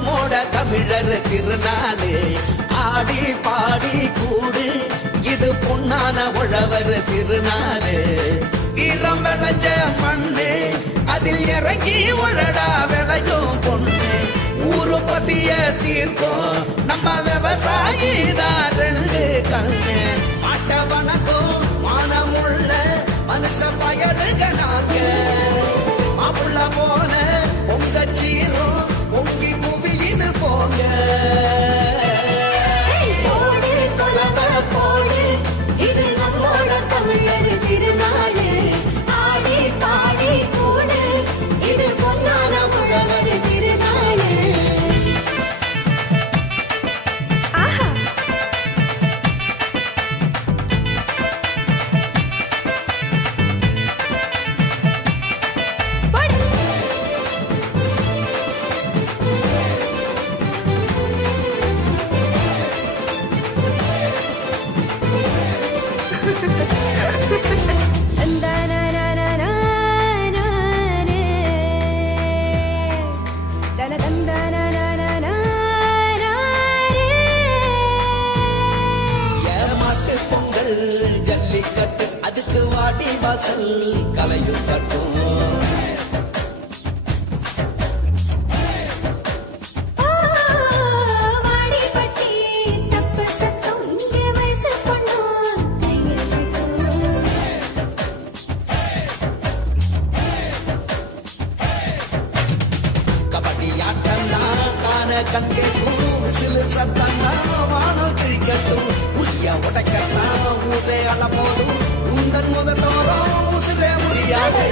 நம்மோட தமிழர் திருநாளு ஆடி பாடி கூடு இது பொன்னான உழவர் திருநாளு ஈரம் விளைஞ்ச மண்ணு அதில் இறங்கி உழடா விளையும் பொண்ணு ஊரு பசிய தீர்க்கும் நம்ம விவசாயி தான் ரெண்டு கண்ணு மாட்ட வணக்கம் மானமுள்ள மனுஷ பயலுக நாங்க மாப்புள்ள போல பொங்க சீரும் பொங்கி குவியுது போங்க இது நம்மோட தமிழர் திருநாடு ஆடி பாடி கூடு இது பொன்னான உழவர் திருநாடு ஜல்லிக்கட்டு அதுக்கு வாடி வாசல் கலையும் கட்டும் கபடி ஆட்டம்தான் காண கண்கேக்கும் சிலு சத்தம்தான் வானம் கிழிக்கட்டும் உரிய உடைக்கத்தான் ஊரே அளப்போதும் உந்தன் முதல் உசிலே முடியாது